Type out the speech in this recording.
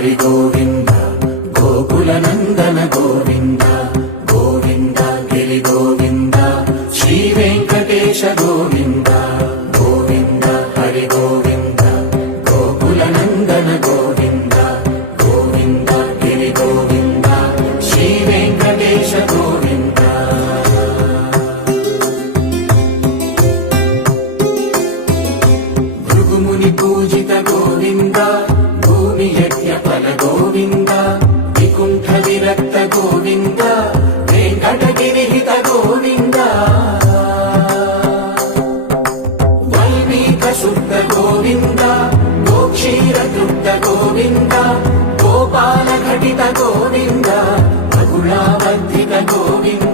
హరి గోవింద గోకుల నందన గోవింద గోవింద గిరి గోవింద శ్రీ వెంకటేశ గోవింద గోవింద హరి గోవింద గోకుల నందన గోవింద గోవింద గిరి గోవింద శ్రీ వెంకటేశ గోవింద భృగుముని పూజిత గోవింద భూమి యజ్ఞ ఫల గోవింద వికుంఠ విరక్త గోవింద వెంకటగిరి హిత గోవింద వల్మీక శుద్ధ గోవింద గోక్షీర తృప్త గోవింద గోపాల ఘటిత గోవింద బహుళావర్ధిత గోవింద